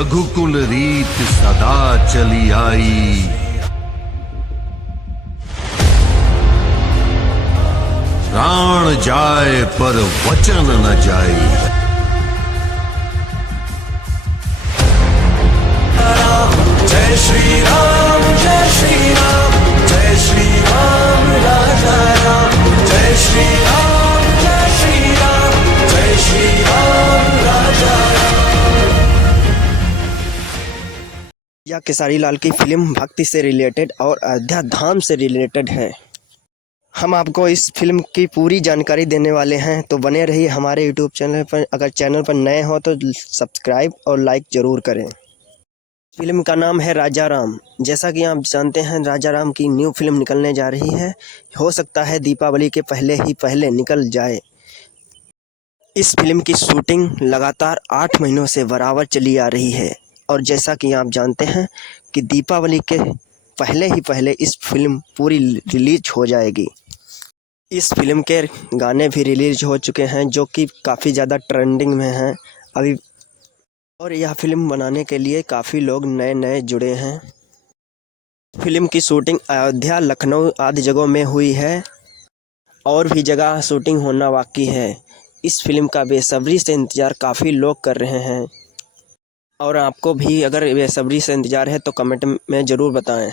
रघुकुल रीत सदा चली आई। प्राण जाए पर वचन न जाए। जय श्री राम जय श्री राम जय श्री राम राजा राम। जय श्री राम जय श्री राम जय श्री राम राजा राम। यह केसारी लाल की फिल्म भक्ति से रिलेटेड और अयोध्या धाम से रिलेटेड है। हम आपको इस फिल्म की पूरी जानकारी देने वाले हैं, तो बने रहिए हमारे यूट्यूब चैनल पर। अगर चैनल पर नए हो तो सब्सक्राइब और लाइक ज़रूर करें। फिल्म का नाम है राजा राम। जैसा कि आप जानते हैं, राजा राम की न्यू फिल्म निकलने जा रही है। हो सकता है दीपावली के पहले निकल जाए। इस फिल्म की शूटिंग लगातार 8 महीनों से बराबर चली आ रही है, और जैसा कि आप जानते हैं कि दीपावली के पहले इस फिल्म पूरी रिलीज हो जाएगी। इस फिल्म के गाने भी रिलीज हो चुके हैं, जो कि काफ़ी ज़्यादा ट्रेंडिंग में हैं अभी। और यह फिल्म बनाने के लिए काफ़ी लोग नए जुड़े हैं। फिल्म की शूटिंग अयोध्या, लखनऊ आदि जगहों में हुई है, और भी जगह शूटिंग होना बाकी है। इस फिल्म का बेसब्री से इंतज़ार काफ़ी लोग कर रहे हैं, और आपको भी अगर बेसब्री से इंतज़ार है तो कमेंट में ज़रूर बताएं।